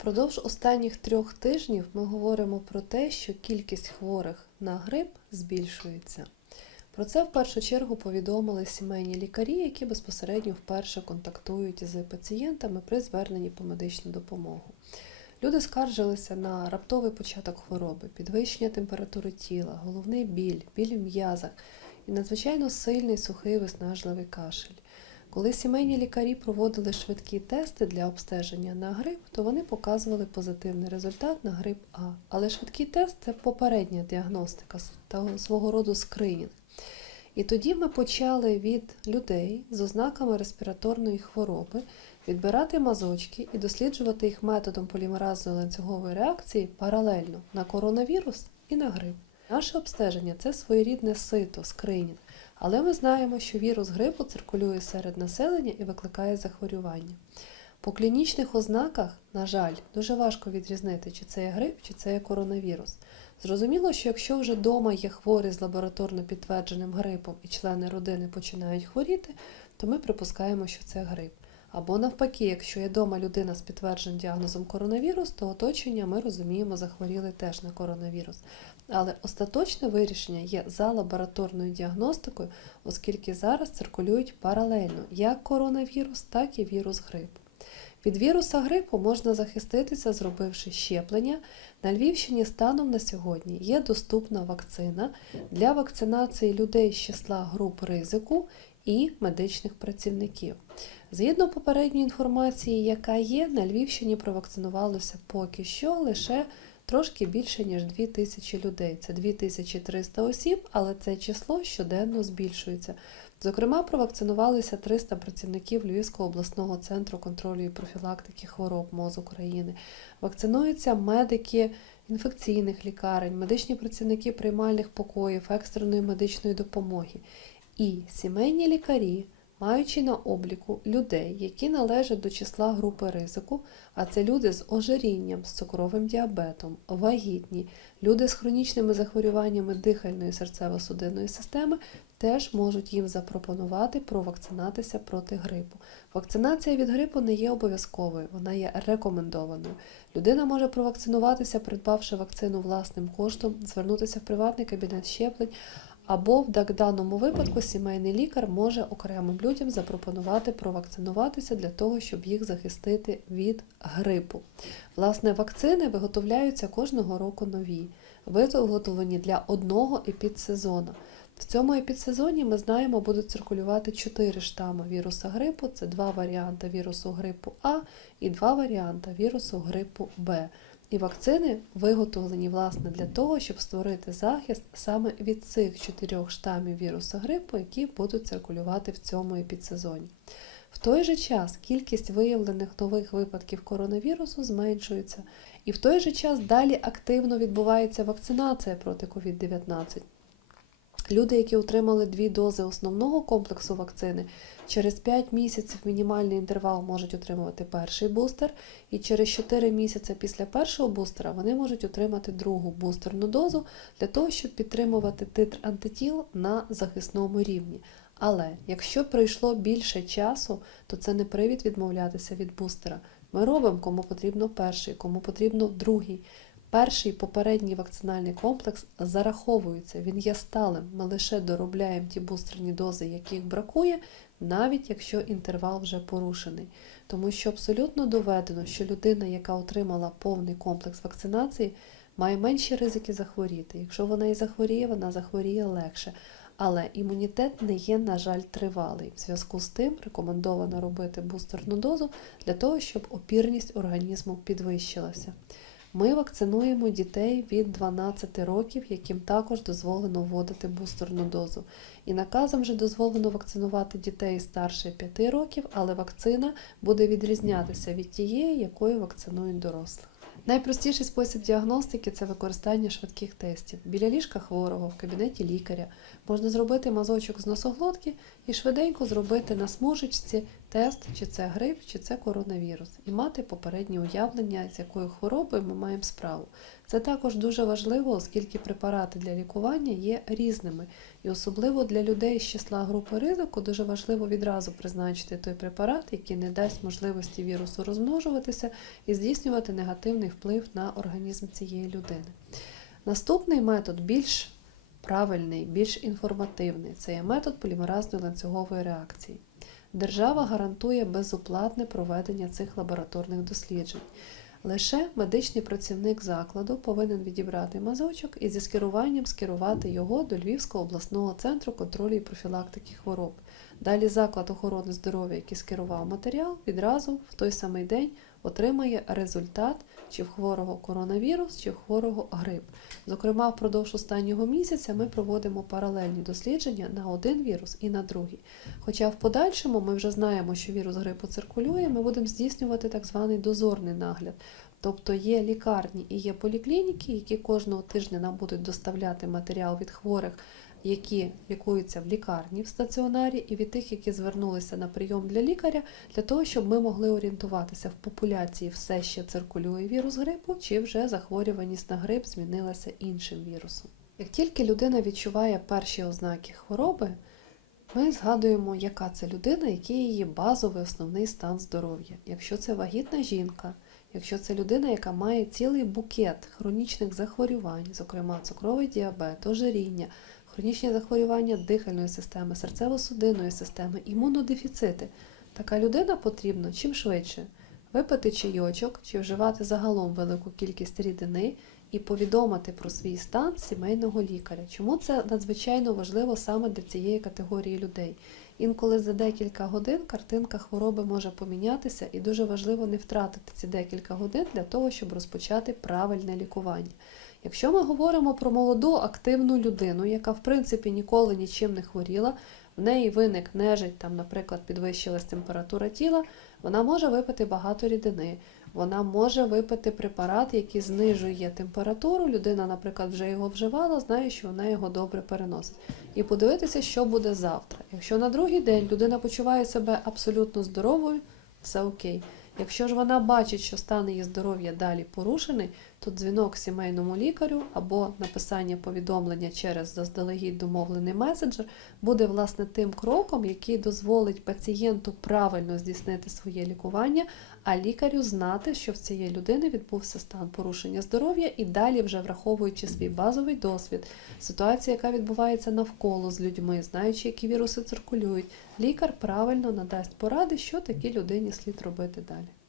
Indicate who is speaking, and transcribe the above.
Speaker 1: Впродовж останніх трьох тижнів ми говоримо про те, що кількість хворих на грип збільшується. Про це в першу чергу повідомили сімейні лікарі, які безпосередньо вперше контактують з пацієнтами при зверненні по медичну допомогу. Люди скаржилися на раптовий початок хвороби, підвищення температури тіла, головний біль, біль в м'язах і надзвичайно сильний сухий виснажливий кашель. Коли сімейні лікарі проводили швидкі тести для обстеження на грип, то вони показували позитивний результат на грип А. Але швидкий тест це попередня діагностика та свого роду скринінг. І тоді ми почали від людей з ознаками респіраторної хвороби відбирати мазочки і досліджувати їх методом полімеразної ланцюгової реакції паралельно на коронавірус і на грип. Наше обстеження це своєрідне сито, скринінг. Але ми знаємо, що вірус грипу циркулює серед населення і викликає захворювання. По клінічних ознаках, на жаль, дуже важко відрізнити, чи це є грип, чи це є коронавірус. Зрозуміло, що якщо вже вдома є хворі з лабораторно підтвердженим грипом і члени родини починають хворіти, то ми припускаємо, що це грип. Або навпаки, якщо є вдома людина з підтвердженим діагнозом коронавірус, то оточення ми розуміємо, захворіли теж на коронавірус. Але остаточне вирішення є за лабораторною діагностикою, оскільки зараз циркулюють паралельно як коронавірус, так і вірус грипу. Від віруса грипу можна захиститися, зробивши щеплення. На Львівщині станом на сьогодні є доступна вакцина для вакцинації людей з числа груп ризику і медичних працівників. Згідно попередньої інформації, яка є, на Львівщині провакцинувалося поки що лише трошки більше, ніж 2 тисячі людей. Це 2300 осіб, але це число щоденно збільшується. Зокрема, провакцинувалися 300 працівників Львівського обласного центру контролю і профілактики хвороб МОЗ України. Вакцинуються медики інфекційних лікарень, медичні працівники приймальних покоїв, екстреної медичної допомоги. І сімейні лікарі, маючи на обліку людей, які належать до числа групи ризику, а це люди з ожирінням, з цукровим діабетом, вагітні, люди з хронічними захворюваннями дихальної серцево-судинної системи, теж можуть їм запропонувати провакцинатися проти грипу. Вакцинація від грипу не є обов'язковою, вона є рекомендованою. Людина може провакцинуватися, придбавши вакцину власним коштом, звернутися в приватний кабінет щеплень. Або в даному випадку сімейний лікар може окремим людям запропонувати провакцинуватися для того, щоб їх захистити від грипу. Власне, вакцини виготовляються кожного року нові, виготовлені для одного епідсезону. В цьому епідсезоні ми знаємо, будуть циркулювати чотири штами віруса грипу. Це два варіанти вірусу грипу А і два варіанти вірусу грипу Б. І вакцини виготовлені власне для того, щоб створити захист саме від цих чотирьох штамів вірусу грипу, які будуть циркулювати в цьому епідсезоні. В той же час кількість виявлених нових випадків коронавірусу зменшується, і в той же час далі активно відбувається вакцинація проти COVID-19. Люди, які отримали дві дози основного комплексу вакцини, через 5 місяців мінімальний інтервал можуть отримувати перший бустер, і через 4 місяці після першого бустера вони можуть отримати другу бустерну дозу для того, щоб підтримувати титр антитіл на захисному рівні. Але якщо пройшло більше часу, то це не привід відмовлятися від бустера. Ми робимо кому потрібно перший, кому потрібно другий. Перший попередній вакцинальний комплекс зараховується, він є сталим. Ми лише доробляємо ті бустерні дози, яких бракує, навіть якщо інтервал вже порушений. Тому що абсолютно доведено, що людина, яка отримала повний комплекс вакцинації, має менші ризики захворіти. Якщо вона і захворіє, вона захворіє легше. Але імунітет не є, на жаль, тривалий. В зв'язку з тим рекомендовано робити бустерну дозу для того, щоб опірність організму підвищилася. Ми вакцинуємо дітей від 12 років, яким також дозволено вводити бустерну дозу. І наказом вже дозволено вакцинувати дітей старше 5 років, але вакцина буде відрізнятися від тієї, якою вакцинують дорослих. Найпростіший спосіб діагностики це використання швидких тестів. Біля ліжка хворого в кабінеті лікаря можна зробити мазочок з носоглотки і швиденько зробити на смужечці тест, чи це грип, чи це коронавірус, і мати попереднє уявлення, з якою хворобою ми маємо справу. Це також дуже важливо, оскільки препарати для лікування є різними. І особливо для людей з числа групи ризику дуже важливо відразу призначити той препарат, який не дасть можливості вірусу розмножуватися і здійснювати негативний вплив на організм цієї людини. Наступний метод більш правильний, більш інформативний це є метод полімеразної ланцюгової реакції. Держава гарантує безоплатне проведення цих лабораторних досліджень. Лише медичний працівник закладу повинен відібрати мазочок і зі скеруванням скерувати його до Львівського обласного центру контролю і профілактики хвороб. Далі заклад охорони здоров'я, який скерував матеріал, відразу в той самий день отримає результат, чи в хворого коронавірус, чи в хворого грип. Зокрема, впродовж останнього місяця ми проводимо паралельні дослідження на один вірус і на другий. Хоча в подальшому ми вже знаємо, що вірус грипу циркулює, ми будемо здійснювати так званий дозорний нагляд. Тобто є лікарні і є поліклініки, які кожного тижня нам будуть доставляти матеріал від хворих, які лікуються в лікарні в стаціонарі, і від тих, які звернулися на прийом для лікаря, для того, щоб ми могли орієнтуватися в популяції все ще циркулює вірус грипу, чи вже захворюваність на грип змінилася іншим вірусом. Як тільки людина відчуває перші ознаки хвороби, ми згадуємо, яка це людина, який її базовий основний стан здоров'я. Якщо це вагітна жінка, якщо це людина, яка має цілий букет хронічних захворювань, зокрема цукровий діабет, ожиріння, хронічні захворювання дихальної системи, серцево-судинної системи, імунодефіцити, така людина потрібно чим швидше випити чайочок чи вживати загалом велику кількість рідини і повідомити про свій стан сімейного лікаря. Чому це надзвичайно важливо саме для цієї категорії людей? Інколи за декілька годин картинка хвороби може помінятися, і дуже важливо не втратити ці декілька годин для того, щоб розпочати правильне лікування. Якщо ми говоримо про молоду активну людину, яка в принципі ніколи нічим не хворіла, в неї виник нежить, там, наприклад, підвищилась температура тіла, вона може випити багато рідини, вона може випити препарат, який знижує температуру. Людина, наприклад, вже його вживала, знає, що вона його добре переносить. І подивитися, що буде завтра. Якщо на другий день людина почуває себе абсолютно здоровою, все окей. Якщо ж вона бачить, що стан її здоров'я далі порушений, то дзвінок сімейному лікарю або написання повідомлення через заздалегідь домовлений меседжер буде власне тим кроком, який дозволить пацієнту правильно здійснити своє лікування, а лікарю знати, що в цієї людини відбувся стан порушення здоров'я, і далі, вже враховуючи свій базовий досвід, ситуація, яка відбувається навколо з людьми, знаючи, які віруси циркулюють, лікар правильно надасть поради, що такій людині слід робити далі.